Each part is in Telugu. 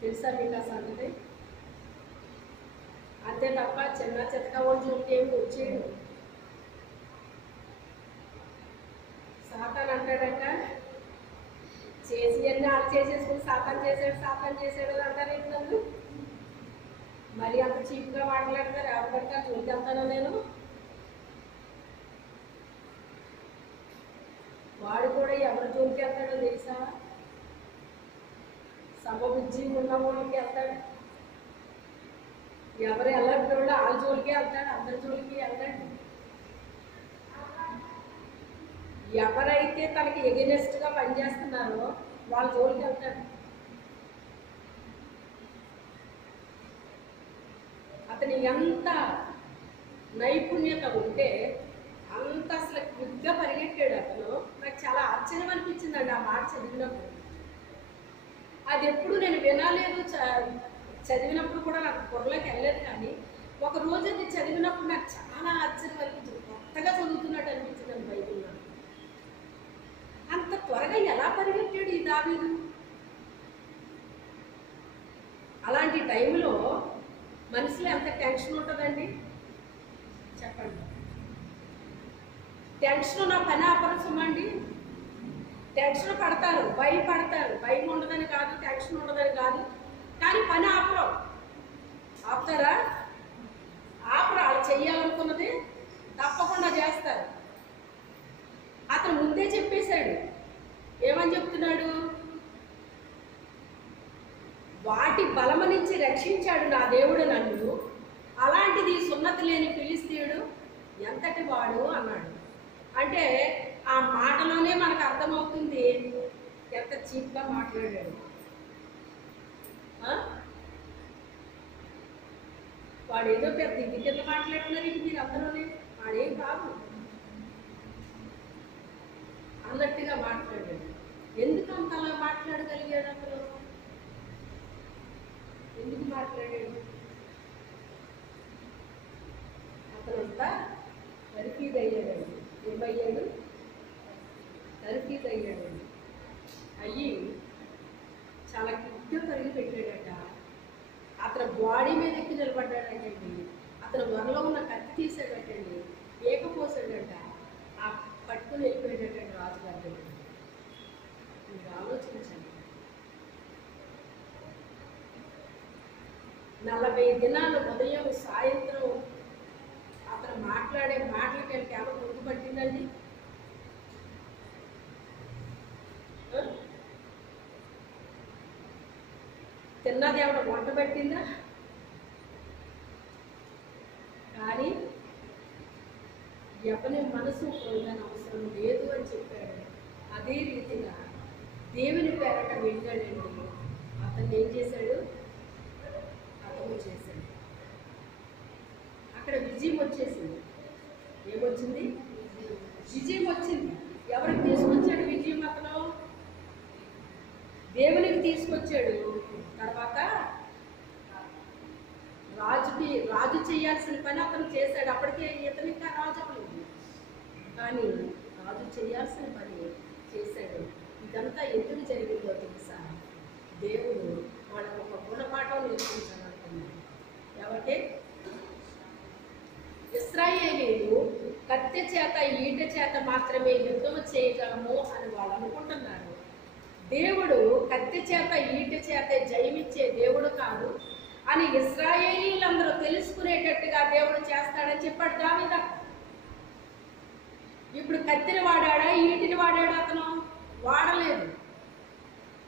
తెలుసా మీకు ఆ సంగతి? అంతే తప్ప చిన్న చితక జోలికి ఏమి వచ్చేయడు. సాతాన్ అంటాడట, చేసి అన్నీ ఆడు చేసేసుకుని సాతాన్ చేసాడు అంటారు ఏంటంటే, మరి అంత చీప్గా మాట్లాడతారు. ఎవరికంటే జోలికి వెళ్తాను నేను. వాడు కూడా ఎవరి జోలికి వెళ్తాడో తెలుసా? సమబుద్ధి ఉన్న వాళ్ళకి వెళ్తాడు. ఎవరు వెళ్ళాలి వాళ్ళ జోలికి వెళ్తాడు, అందరి జోలికి వెళ్తాడు. ఎవరైతే తనకి ఎగెనెస్ట్గా పనిచేస్తున్నారో వాళ్ళ జోలికి వెళ్తాడు. అతని ఎంత నైపుణ్యత ఉంటే అంత అసలు క్విక్గా పరిగెట్టాడు అతను. నాకు చాలా ఆశ్చర్యం అనిపించిందండి ఆ మాట చదివినప్పుడు. అది ఎప్పుడు నేను వినలేదు, చదివినప్పుడు కూడా నాకు బుర్రలోకి వెళ్ళలేదు. కానీ ఒక రోజు అది చదివినప్పుడు నాకు చాలా ఆశ్చర్యం అనిపించింది. కొత్తగా చదువుతున్నట్టు అనిపించింది బైబిల్లో. అంత త్వరగా ఎలా పరిగెట్టాడు ఈ దావీదు? అలాంటి టైంలో మనిషిలో ఎంత టెన్షన్ ఉంటుందండి చెప్పండి. టెన్షన్ నా పని ఆపరచమండి. టెన్షన్ పడతారు, భయపడతారు. భయం ఉండదని కాదు, టెన్షన్ ఉండదని కాదు, కానీ పని ఆపరు. ఆపుతారా? ఆపరు. వాళ్ళు చెయ్యాలనుకున్నది తప్పకుండా చేస్తారు. అతను ముందే చెప్పేశాడు. ఏమని చెప్తున్నాడు? వాటి బలము నుంచి రక్షించాడు నా దేవుడు నన్ను, అలాంటిది సున్నతి లేని ఫిలిష్తీయుడు ఎంతటి వాడు అన్నాడు. అంటే ఆ మాటలోనే మనకు అర్థమవుతుంది ఎంత చీప్గా మాట్లాడాడు. వాడు ఏదో పెద్ద ఇంటి కింద మాట్లాడుతున్నారు ఇంక మీరు అందరూనే, వాడేం కాదు అన్నట్టుగా మాట్లాడాడు. ఎందుకు అంత అలా మాట్లాడగలిగాడు? అతను ఎందుకు మాట్లాడాడు? అతనంతా తరిఫీద్ అయ్యాడండి. ఏమయ్యాడు? తరిఫీద్ అయ్యాడండి. అయ్యి చాలా కిట్గా పరిగి పెట్టాడట. అతను బాడీ మీద ఎక్కి నిలబడ్డాడటండి. అతను వరలో ఉన్న కత్తి తీసాడటండి, ఏకపోసాడట. ఆ పట్టుకుని వెళ్ళిపోయాడటండి రాజుగారి దగ్గర. మీరు ఆలోచించండి. 40 దినాలు ఉదయం సాయంత్రం అతను మాట్లాడే మాటలకి వెళ్ళి కేవలం ముందు పట్టిందండి. తిన్నది ఎవడ వంట పెట్టిందా? కానీ ఎవరి మనసు పోయిన అవసరం లేదు అని చెప్పాడు. అదే రీతిగా దేవుని పేరట వెళ్ళాడండి. అతను ఏం చేశాడు? అతను చేశాడు. అక్కడ విజయం వచ్చేసింది. ఏమొచ్చింది? విజయం వచ్చింది. ఎవరికి తీసుకొచ్చాడు విజయం? అతను దేవునికి తీసుకొచ్చాడు. తర్వాత రాజు చేయాల్సిన పని అతను చేశాడు. అప్పటికే ఇతనికి రాజు అవ్వలేదు, కానీ రాజు చేయాల్సిన పని చేశాడు. ఇదంతా ఎందుకు జరిగిందో తెలుసా? దేవుడు వాళ్ళకు ఒక గుణపాఠం నేర్పించాలనుకున్నాడు. ఎవరికి? ఇశ్రాయేలీయులు కత్తె చేత ఈట చేత మాత్రమే యుద్ధం చేయగలము అని వాళ్ళు అనుకుంటున్నారు. దేవుడు కత్తె చేత ఈట చేత జయమిచ్చే దేవుడు కాదు అని ఇశ్రాయేలీయులందరూ తెలుసుకునేటట్టుగా దేవుడు చేస్తాడని చెప్పాడు దావీదు. ఇప్పుడు కత్తిని వాడాడా, ఈటిని వాడాడా? అతను వాడలేదు.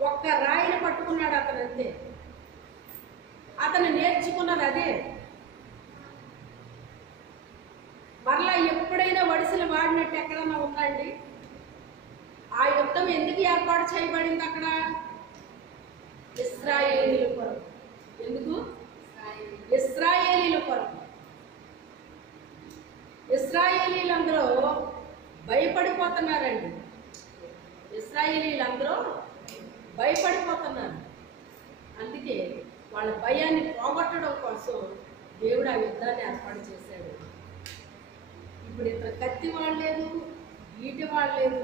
ఒక్క రాయిని పట్టుకున్నాడు అతను, అంతే. అతను నేర్చుకున్నది అదే. మరలా ఎప్పుడైనా వడిసెలు వాడినట్టు ఎక్కడన్నా ఉందండి? ఆ యుద్ధం ఎందుకు ఏర్పాటు చేయబడింది అక్కడ? ఇశ్రాయేలీయుల కొరకు. ఎందుకు? ఇశ్రాయేలీయుల కొరకు. ఇశ్రాయేలీయులందరూ భయపడిపోతున్నారండి. ఇశ్రాయేలీయులందరూ భయపడిపోతున్నారు. అందుకే వాళ్ళ భయాన్ని పోగొట్టడం కోసం దేవుడు ఆ యుద్ధాన్ని ఏర్పాటు చేశాడు. ఇప్పుడు ఇతర కత్తి వాడలేదు, ఈటి వాడలేదు,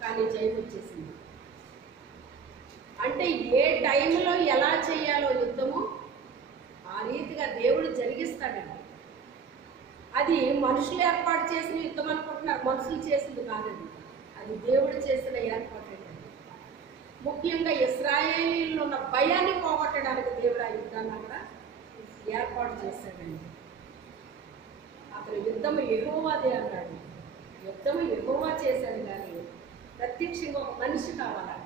కానీ జయం వచ్చేసింది. అంటే ఏ టైంలో ఎలా చేయాలో యుద్ధము ఆ రీతిగా దేవుడు జరిగిస్తాడండి. అది మనుషులు ఏర్పాటు చేసిన యుద్ధం అనుకుంటున్నారు, మనుషులు చేసింది కాదండి, అది దేవుడు చేసిన ఏర్పాటు. ముఖ్యంగా ఇశ్రాయేలీలో ఉన్న భయాన్ని పోగొట్టడానికి దేవుడు ఆ యుద్ధాన్ని అక్కడ ఏర్పాటు చేశాడండి. అతను యుద్ధము యెహోవాదే అన్నాడు. యుద్ధము యెహోవా చేశాడు, కానీ ప్రత్యక్షంగా ఒక మనిషి కావాలి.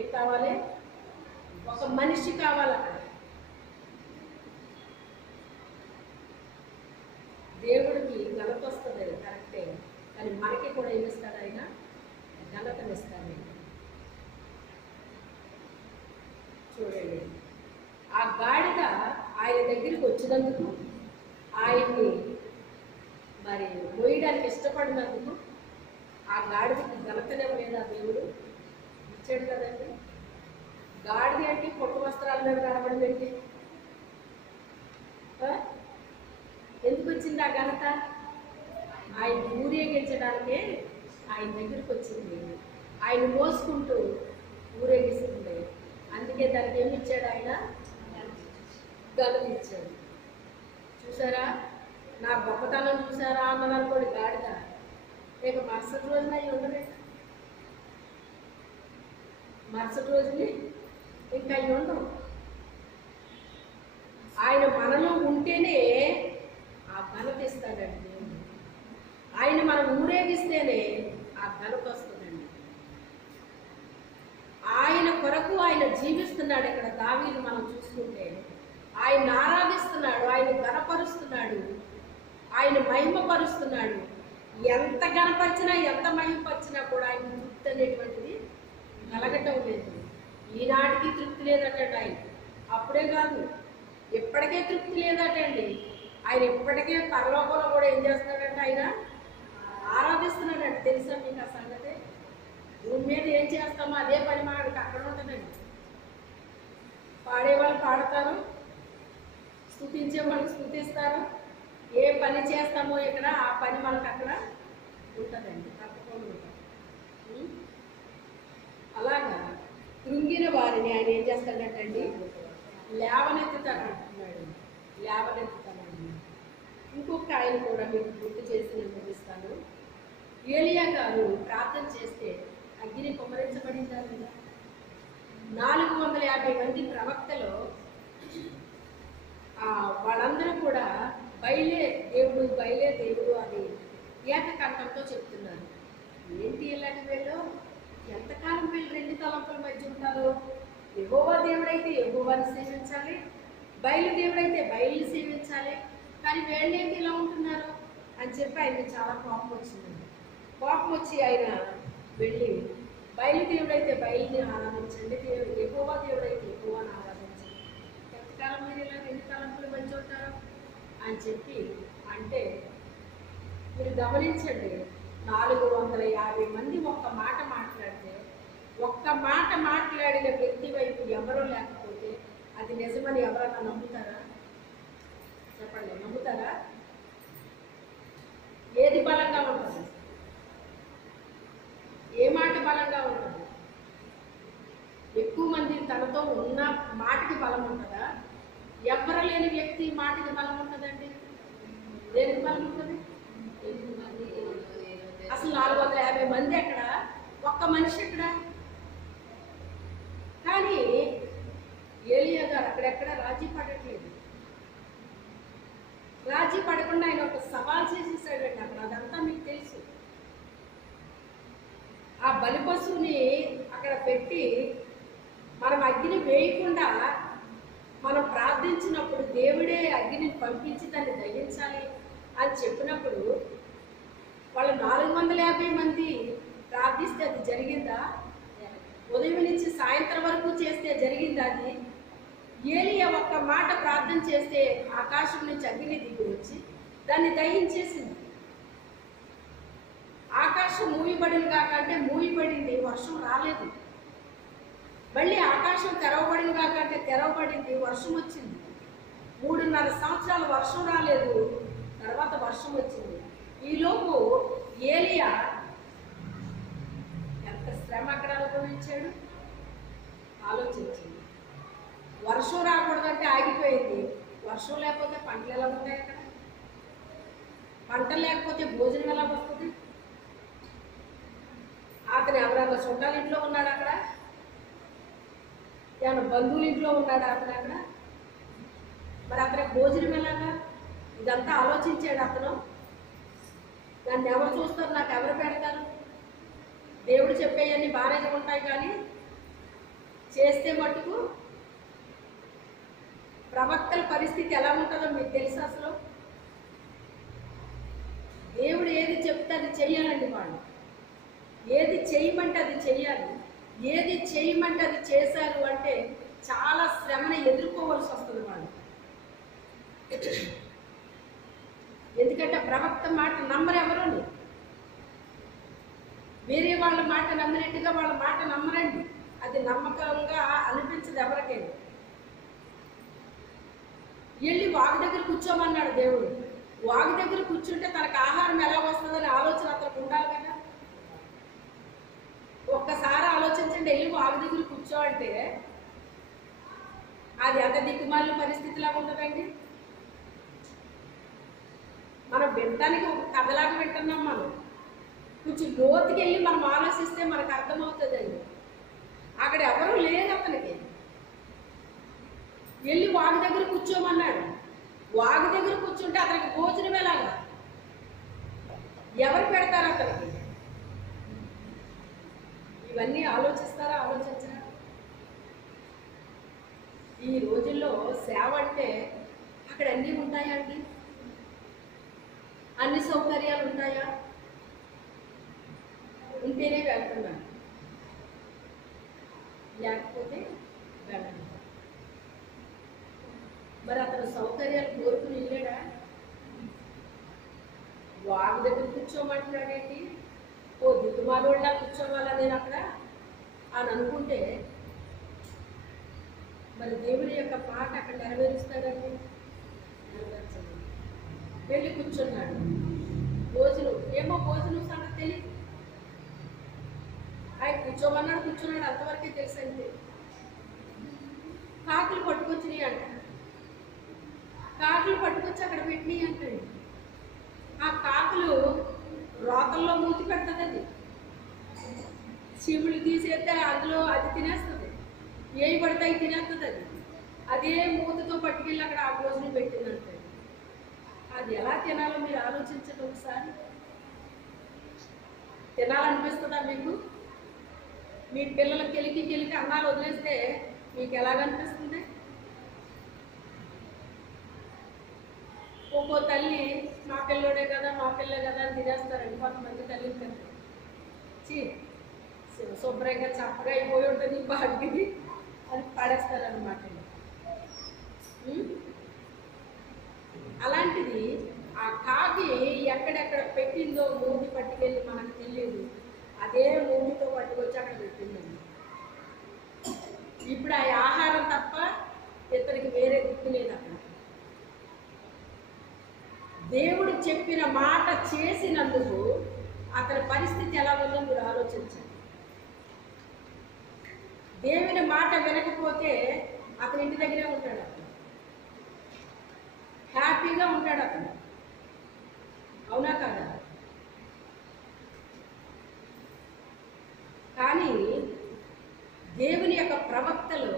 ఏం కావాలి? ఒక మనిషి కావాలి. అక్కడ దేవుడికి ఘనత వస్తుంది కరెక్టే, కానీ మనకి కూడా ఏమిస్తాడు ఆయన? ఘనతనిస్తాడు. చూడండి, ఆ గాడిద ఆయన దగ్గరికి వచ్చినందుకు, ఆయన్ని మరి మోయడానికి ఇష్టపడినందుకు ఆ గాడిదకి ఘనతనివ్వలేదా దేవుడు? ఇచ్చాడు కదండి. గాడిద అంటే పొట్టు వస్త్రాల మీద కనబడి పెట్టి ఎందుకు వచ్చింది ఆ ఘనత? ఆయన ఊరేగించడానికే ఆయన దగ్గరికి వచ్చింది, ఆయన మోసుకుంటూ ఊరేగిస్తుంది. అందుకే దానికి ఏమి ఇచ్చాడు? ఆయన ఘనత ఇచ్చాడు. చూసారా, నా గొప్పతనం చూసారా అన్నది అనుకోండి గాడిద, ఇక మరుసటి రోజున అవి ఉండదు. మరుసటి రోజుని ఇంకా అవి ఉండవు. ఆయన మనలో ఉంటేనే ఆ ఘనత ఇస్తాడండి దేవుడు. ఆయన మనం ఊరేగిస్తేనే ఆ ఘనత వస్తుందండి. ఆయన కొరకు ఆయన జీవిస్తున్నాడు. ఇక్కడ దావీదు మనం చూసుకుంటే ఆయన ఆరాధిస్తున్నాడు, ఆయన ఘనపరుస్తున్నాడు, ఆయన మహిమపరుస్తున్నాడు. ఎంత ఘనపరిచినా ఎంత మహిమపరిచినా కూడా ఆయన తృప్తి అనేటువంటిది కలగటం లేదు. ఈనాటికి తృప్తి లేదటండి ఆయన. అప్పుడే కాదు, ఎప్పటికే తృప్తి లేదటండి ఆయన. ఇప్పటికే పరలోకంలో కూడా ఏం చేస్తున్నాడంటే ఆయన ఆరాధిస్తున్నాడంటే. తెలుసా మీకు ఆ సంగతి? భూమి మీద ఏం చేస్తామో అదే పని మనకి అక్కడ ఉంటుందండి. పాడేవాళ్ళు పాడతారు, స్తుతించే వాళ్ళు స్తుతిస్తారు. ఏ పని చేస్తామో ఇక్కడ ఆ పని మనకు అక్కడ ఉంటుందండి, తప్పకుండా ఉంటుంది. అలాగా కృంగిన వారిని ఆయన ఏం చేస్తాడంటండి? లేవనెత్తుతానంటున్నాడు, లేవనెత్తుతానండి. ఇంకొక ఆయన కూడా మీకు గుర్తు చేసి నేను ముగిస్తాను. ఏలియా గారు ప్రార్థన చేస్తే అగ్ని కుమ్మరించబడిందా లేదా? 450 మంది ప్రవక్తలో వాళ్ళందరూ కూడా బయలే దేవుడు, బయలే దేవుడు అని ఏకకంఠంతో చెప్తున్నారు. ఏంటి ఇలాంటి వీళ్ళు? ఎంతకాలం వీళ్ళు రెండు తలంపుల మధ్య ఉంటారు? యెహోవా దేవుడైతే యెహోవాని సేవించాలి, బయలు దేవుడైతే బయలుని సేవించాలి, కానీ వీళ్ళేంటి ఇలా ఉంటున్నారు అని చెప్పి ఆయనకి చాలా కోపం వచ్చిందండి. కోపం వచ్చి ఆయన వెళ్ళి బయలు దేవుడైతే బయలుని ఆరాధించండి, యెహోవా దేవుడైతే యెహోవాని ఆరాధించండి, ఎంతకాలం మీరు ఇలా రెండు తలంపుల మధ్య ఉంటారు అని చెప్పి అంటే, మీరు గమనించండి, 450 మంది ఒక్క మాట మాట్లాడితే, ఒక్క మాట మాట్లాడిన వ్యక్తి వైపు ఎవరూ లేకపోతే అది నిజమని ఎవరన్నా నమ్ముతారా? చెప్పండి, నమ్ముతారా? ఏది బలంగా ఉంటుంది? ఏ మాట బలంగా ఉంటుంది? ఎక్కువ మంది తనతో ఉన్న మాటకి బలం ఉంటుందా? ఎవరు లేని వ్యక్తి మాటకి బలం ఉంటుందండి. దేనికి బలం ఉంటుంది? అసలు 450 మంది ఎక్కడ, ఒక్క మనిషి ఎక్కడ? కానీ ఏలియా గారు అక్కడెక్కడ రాజీ పడట్లేదు. రాజీ పడకుండా ఆయన ఒక సవాల్ చేసేసాడండి అక్కడ. అదంతా మీకు తెలుసు. ఆ బలి పశువుని అక్కడ పెట్టి మనం అగ్ని వేయకుండా మనం ప్రార్థించినప్పుడు దేవుడే అగ్నిని పంపించి దాన్ని దహించాలి అని చెప్పినప్పుడు వాళ్ళు 450 మంది ప్రార్థిస్తే అది జరిగిందా? ఉదయం నుంచి సాయంత్రం వరకు చేస్తే జరిగిందా? అది ఏలియా ఒక్క మాట ప్రార్థన చేస్తే ఆకాశం నుంచి అగ్ని దిగి వచ్చి దాన్ని దహించేసింది. ఆకాశం మూయబడింది కాకంటే మూయబడింది, వర్షం రాలేదు. మళ్ళీ ఆకాశం తెరవబడింది కాకంటే తెరవబడింది, వర్షం వచ్చింది. 3.5 సంవత్సరాలు వర్షం రాలేదు, తర్వాత వర్షం వచ్చింది. ఈలోపు ఏలియా ఎంత శ్రమ అక్కడ అనుభవించాడు ఆలోచించింది. రాకూడదంటే ఆగిపోయింది. వర్షం లేకపోతే పంటలు ఎలా ఉంటాయి అక్కడ? పంటలు లేకపోతే భోజనం ఎలా వస్తుంది? అతను ఎవరైనా చుట్టాల ఇంట్లో ఉన్నాడు అక్కడ? ఏమైనా బంధువుల ఇంట్లో ఉన్నాడా అతను అక్కడ? మరి అతనికి భోజనం ఎలాగా? ఇదంతా ఆలోచించాడు అతను. నన్ను ఎవరు చూస్తారు, నాకు ఎవరు పెడతారు? దేవుడు చెప్పేవన్నీ బాగానే ఉంటాయి, కానీ చేస్తే మటుకు ప్రవక్తల పరిస్థితి ఎలా ఉంటుందో మీకు తెలుసు. అసలు దేవుడు ఏది చెప్తే అది చెయ్యాలండి. వాళ్ళు ఏది చేయమంటే అది చెయ్యాలి. ఏది చేయమంటే అది చేశారు అంటే చాలా శ్రమను ఎదుర్కోవాల్సి వస్తుంది వాళ్ళు. ఎందుకంటే ప్రవక్త మాట నమ్మరు ఎవరు. వేరే వాళ్ళ మాట నమ్మినట్టుగా వాళ్ళ మాట నమ్మరండి. అది నమ్మకంగా అనిపించదు ఎవరికైనా. వెళ్ళి వాగు దగ్గర కూర్చోమన్నాడు దేవుడు. వాగు దగ్గర కూర్చుంటే తనకు ఆహారం ఎలా వస్తుందని ఆలోచన అతనికి ఉండాలి కదా. ఒక్కసారి ఆలోచించండి, వెళ్ళి వాగు దగ్గర కూర్చో అంటే అది ఎంత దిక్కుమాలిన పరిస్థితిలాగా ఉంటుందండి. మనం వినటానికి ఒక కథలాగా వింటున్నాం. మనం కొంచెం లోతుకి వెళ్ళి మనం ఆలోచిస్తే మనకు అర్థమవుతుందండి. అక్కడ ఎవరు లేరు. అతనికి వెళ్ళి వాగు దగ్గర కూర్చోమన్నాడు. వాగు దగ్గర కూర్చుంటే అతనికి భోజనం ఎలాగా? ఎవరు పెడతారు అతనికి? ఇవన్నీ ఆలోచిస్తారా? ఆలోచించరా? ఈ రోజుల్లో సేవ అంటే అక్కడ అన్నీ ఉంటాయా అండి? అన్ని సౌకర్యాలు ఉంటాయా? ఉంటేనే వెళ్తున్నాను, లేకపోతే వెళ్ళను. మరి అతను సౌకర్యాలు కోరుకుని వెళ్ళాడా? వాగు దగ్గర కూర్చోమంటున్నాడేంటి? ఓ దిక్కుమాలోళ్ళ కూర్చోవాలా నేను అక్కడ అని అనుకుంటే మరి దేవుడి యొక్క పాట అక్కడ నెరవేరుస్తాడండి? నెరవేర్చండి. వెళ్ళి కూర్చున్నాడు. భోజనం ఏమో భోజనం సంగతి తెలియదు. ఆయన కూర్చోమన్నాడు, కూర్చున్నాడు, అంతవరకే తెలుసు. అంతే. కాకులు పట్టుకొచ్చినాయి అంట. కాకులు పట్టుకొచ్చి అక్కడ పెట్టినాయి అంటండి. ఆ కాకులు రోతల్లో మూతి పెడుతుంది. అది చీములు తీసేస్తే అందులో అది తినేస్తుంది. ఏవి పడతాయి తినేస్తుంది. అది అదే మూతతో పట్టుకెళ్ళి అక్కడ ఆ భోజనం పెట్టిందంటే అది ఎలా తినాలో మీరు ఆలోచించండి ఒకసారి. తినాలనిపిస్తుందా మీకు? మీ పిల్లలకి కెలికి అన్నాలు వదిలేస్తే మీకు ఎలాగనిపిస్తుంది? ఒక్కో తల్లి మా పిల్లోడే కదా మా పిల్లే కదా అని తినేస్తారండి. కొంతమంది తల్లిని తింటారు. శుభ్రంగా చప్పగా అయిపోయి ఉంటుంది బాటికి అది పడేస్తారనమాట. అలాంటిది ఆ కాకి ఎక్కడెక్కడ పెట్టిందో మూతి పట్టుకెళ్ళి మనకు తెలియదు. అదే మూతితో పట్టుకొచ్చి అక్కడ పెట్టిందండి. ఇప్పుడు ఆ ఆహారం తప్ప ఇతనికి వేరే దిక్కు లేదు అక్కడ. దేవుడు చెప్పిన మాట చేసినందుకు అతని పరిస్థితి ఎలా ఉందో మీరు ఆలోచించండి. దేవుని మాట వినకపోతే అతని ఇంటి దగ్గరే ఉంటాడు. అతను హ్యాపీగా ఉంటాడు. అతను అవునా కాదా? కానీ దేవుని యొక్క ప్రవక్తలు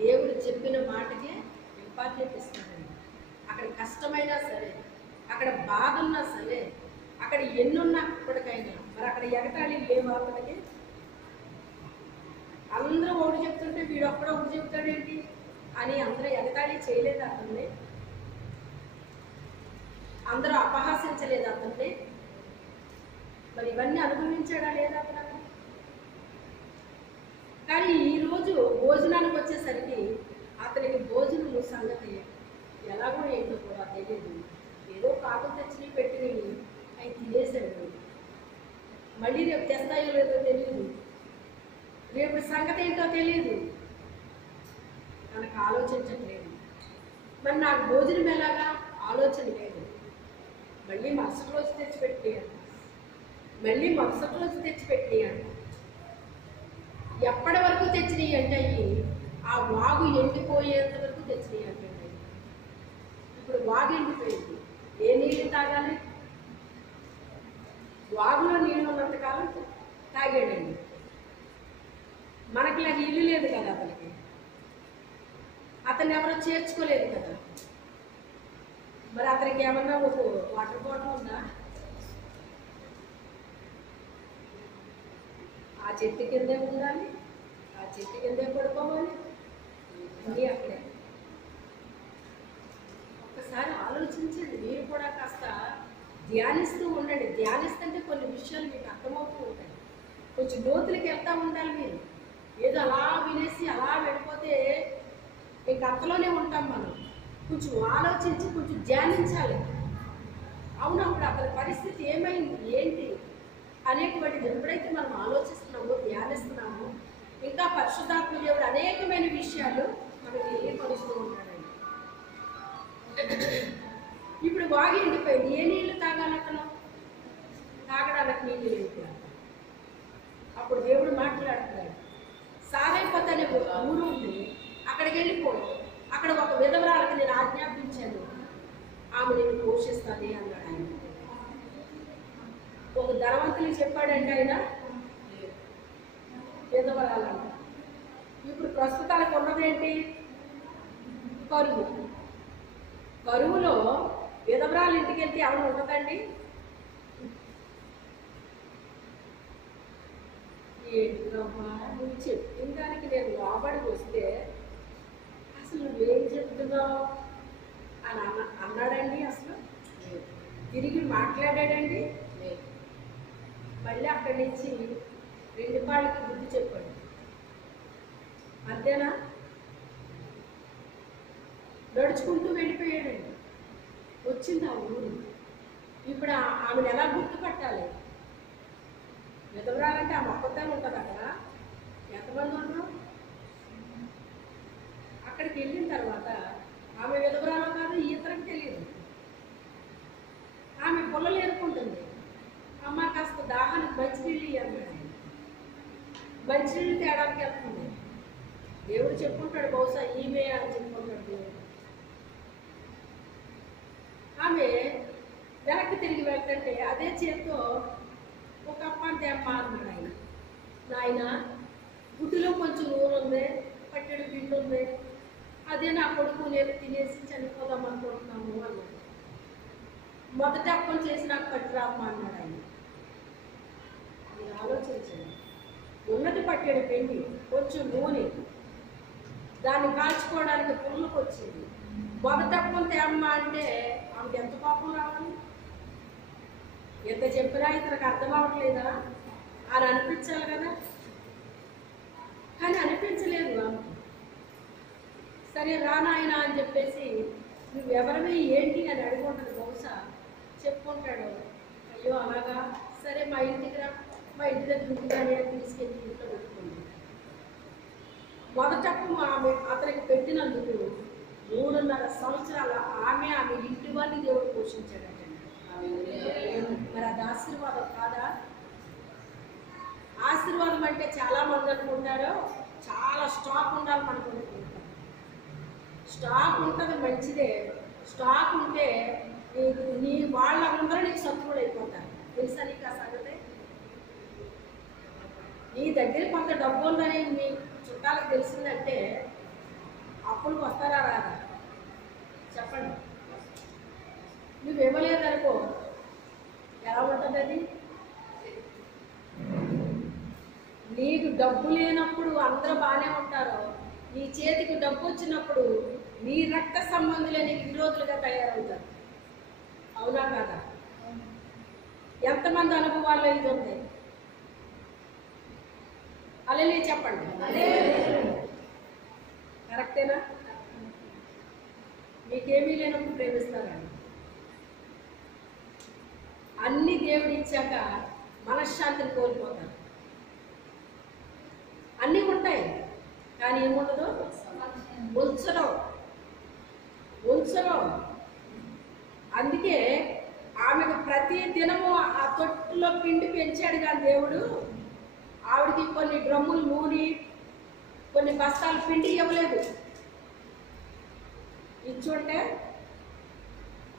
దేవుడు చెప్పిన మాటకే ఇంపార్టెంట్ ఇస్తారండి. అక్కడ కష్టమైనా సరే, అక్కడ బాధ ఉన్నా సరే, అక్కడ ఎన్నున్నప్పటికైనా మరి అక్కడ ఎగతాళి లేవు అతనికి. అందరూ ఒకటి చెప్తుంటే వీడొక్కడో ఒకటి చెప్తాడేంటి అని అందరూ ఎగతాళి చేయలేదు అతన్ని. అందరూ అపహాసించలేదు అతన్ని. మరి ఇవన్నీ అనుభవించాడా లేదా అతను? కానీ ఈరోజు భోజనానికి వచ్చేసరికి అతనికి భోజనం సంగతి ఎలాగో ఏంటో కూడా తెలియదు. ఏదో కాకులు తెచ్చి పెట్టినవి అవి తినేసాడు. మళ్ళీ రేపు తెస్తాయో లేదో తెలియదు. రేపు సంగతి ఏంటో తెలియదు. తనకు ఆలోచించట్లేదు. మరి నాకు భోజనం ఎలాగా ఆలోచన లేదు. మళ్ళీ మరుసటి రోజు తెచ్చిపెట్టేయాలి. మళ్ళీ మరుసటి రోజు తెచ్చిపెట్టేయాలి. ఎప్పటి వరకు తెచ్చినాయి అంటే అవి ఆ వాగు పొంగిపోయేంత వరకు తెచ్చినాయి అంటే ఇప్పుడు వాగు ఎండిపోయింది. ఏ నీళ్ళు తాగాలి? వాగులో నీళ్ళు ఉన్నంతకాలం తాగాడండి. మనకి ఇల్లు లేదు కదా అతనికి, అతన్ని ఎవరో చేర్చుకోలేదు కదా. మరి అతనికి ఏమన్నా ఒక వాటర్ బాటిల్ ఉందా? ఆ చెట్టు కిందే ఉండాలి, ఆ చెట్టు కిందే పడుకోవాలి, అన్నీ అక్కడే. ఒక్కసారి ఆలోచించండి. మీరు కూడా కాస్త ధ్యానిస్తూ ఉండండి. ధ్యానిస్తుంటే కొన్ని విషయాలు మీకు అర్థమవుతూ ఉంటాయి. కొంచెం లోతులకి వెళ్తూ ఉండాలి. మీరు ఏదో అలా వినేసి అలా వెళ్ళిపోతే మీకు అంతలోనే ఉంటాం. మనం కొంచెం ఆలోచించి కొంచెం ధ్యానించాలి. అవును, అప్పుడు అతని పరిస్థితి ఏమైంది, ఏంటి అనేటువంటిది ఎప్పుడైతే మనం ఆలోచిస్తున్నామో, ధ్యానిస్తున్నామో, ఇంకా పరిశుద్ధాత్మ దేవుడు అనేకమైన విషయాలు మనకి ఏర్పరుస్తూ ఉంటాడండి. ఇప్పుడు వాగి ఎండిపోయింది. ఏ నీళ్లు తాగాలి అతను? తాగడానికి నీళ్ళు లేదు. అప్పుడు దేవుడు మాట్లాడుతున్నాడు. సారైపత్ అనే ఊరు ఉంది, అక్కడికి వెళ్ళిపోయి అక్కడ ఒక విధవరాలకు నేను ఆజ్ఞాపించాను, ఆమె నేను పోషిస్తాను అన్నాడు ఆయన. ఒక ధనవంతునికి చెప్పాడంటే ఆయన విధవరాలంట. ఇప్పుడు ప్రస్తుతానికి ఉన్నదేంటి? కరువు. కరువులో విధవరాలు ఇంటికి వెళ్తే ఎవరు ఉంటుందండి? ఏంటమ్మా నువ్వు చెప్పిన దానికి నేను లోబడికి వస్తే అసలు నువ్వేం చెప్తున్నావు అని అన్నాడండి. అసలు తిరిగి మాట్లాడాడండి. మళ్ళీ అక్కడి నుంచి 2 పాళ్ళకి బుద్ధి చెప్పాడు. అంతేనా? నడుచుకుంటూ వెళ్ళిపోయాడండి. వచ్చింది ఆ ఊరు. ఇప్పుడు ఆమెను ఎలా గుర్తుపట్టాలి? విధవరాలంటే ఆ మొక్కతో ఉంటుంది. అక్కడ ఎంతమంది ఉండరు? అక్కడికి వెళ్ళిన తర్వాత ఆమె విధవరాలో కాదు ఇతనికి తెలియదు. ఆమె పొల్లలు ఏరుకుంటుంది. అమ్మ కాస్త దాహానికి మంచినీళ్ళు అన్నాడు. మంచినీళ్ళు తేడానికి వెళ్తుంది. దేవుడు చెప్పుకుంటాడు, బహుశా ఈమె అని చెప్పుకుంటాడు దేవుడు. ఆమె వెనక్కి తిరిగి వెళ్తుంటే అదే చేతితో ఒక అప్ప తెమ్మ అన్నాడు ఆయన. నాయన గుడ్డులో కొంచెం నూనె ఉంది, పట్టెడు పిండి ఉంది, అదే నా కొడుకు నేను తినేసి చనిపోదాం అనుకుంటున్నాము అన్నాడు. మొదట అప్పం చేసి నాకు పట్టురామ్మ అన్నాడు ఆయన. మీరు ఆలోచించండి. ఉన్నది పట్టెడు పిండి, కొంచెం నూనె, దాన్ని కాల్చుకోవడానికి పుల్లుకు వచ్చింది. మొదట అప్పం తేమ్మ అంటే ఆమెకి ఎంత కోపం రావాలి? ఎంత చెప్పినా ఇతనికి అర్థం అవ్వట్లేదా అని అనిపించాలి కదా. కానీ అనిపించలేదు ఆమెకు. సరే రానాయన అని చెప్పేసి నువ్వెవరివి ఏంటి అని అడుగుంటుంది. బహుశా చెప్పుకుంటాడు, అయ్యో అలాగా, సరే మా ఇంటికి రా, మా ఇంటి దగ్గర ఉంటుందని తీసుకెళ్ళి ఇంట్లో పెట్టుకుంది. మొదటప్పు ఆమె అతనికి పెట్టినందుకు 3.5 సంవత్సరాల ఆమె ఇంటి వారిని దేవుడు పోషించాడట. మరి అది ఆశీర్వాదం కాదా? ఆశీర్వాదం అంటే చాలా మంది అనుకుంటారు చాలా స్టాక్ ఉండాలి మనకు అనుకుంటారు. స్టాక్ ఉంటుంది మంచిదే. స్టాక్ ఉంటే నీ వాళ్ళందరూ నీకు శత్రువులు అయిపోతారు. తెలుసా నీకు ఆ సంగతి? నీ దగ్గర కొంత డబ్బు ఉందని మీ చుట్టాలకు తెలిసిందంటే అప్పులకు వస్తారా రాదా? చెప్పండి. నువ్వు ఇవ్వలేదనుకో ఎలా ఉంటుంది అది? నీకు డబ్బు లేనప్పుడు అందరూ బాగానే ఉంటారు. నీ చేతికి డబ్బు వచ్చినప్పుడు నీ రక్త సంబంధులే నీకు విరోధులుగా తయారవుతారు. అవునా కాదా? ఎంతమంది అనుభవాల్లో ఇది ఉంది? అలే చెప్పండి. కరెక్టేనా? మీకేమీ లేనప్పుడు ప్రేమిస్తారండి. అన్ని దేవుడు ఇచ్చాక మనశ్శాంతిని కోల్పోతారు. అన్నీ ఉంటాయి కానీ ఏముండదు, ఉంచడం. అందుకే ఆమెకు ప్రతి దినము ఆ తొట్టులో పిండి పెంచాడు కానీ దేవుడు ఆవిడికి కొన్ని డ్రమ్ములు నూనె, కొన్ని బస్తాలు పిండి ఇవ్వలేదు. ఇచ్చుంటే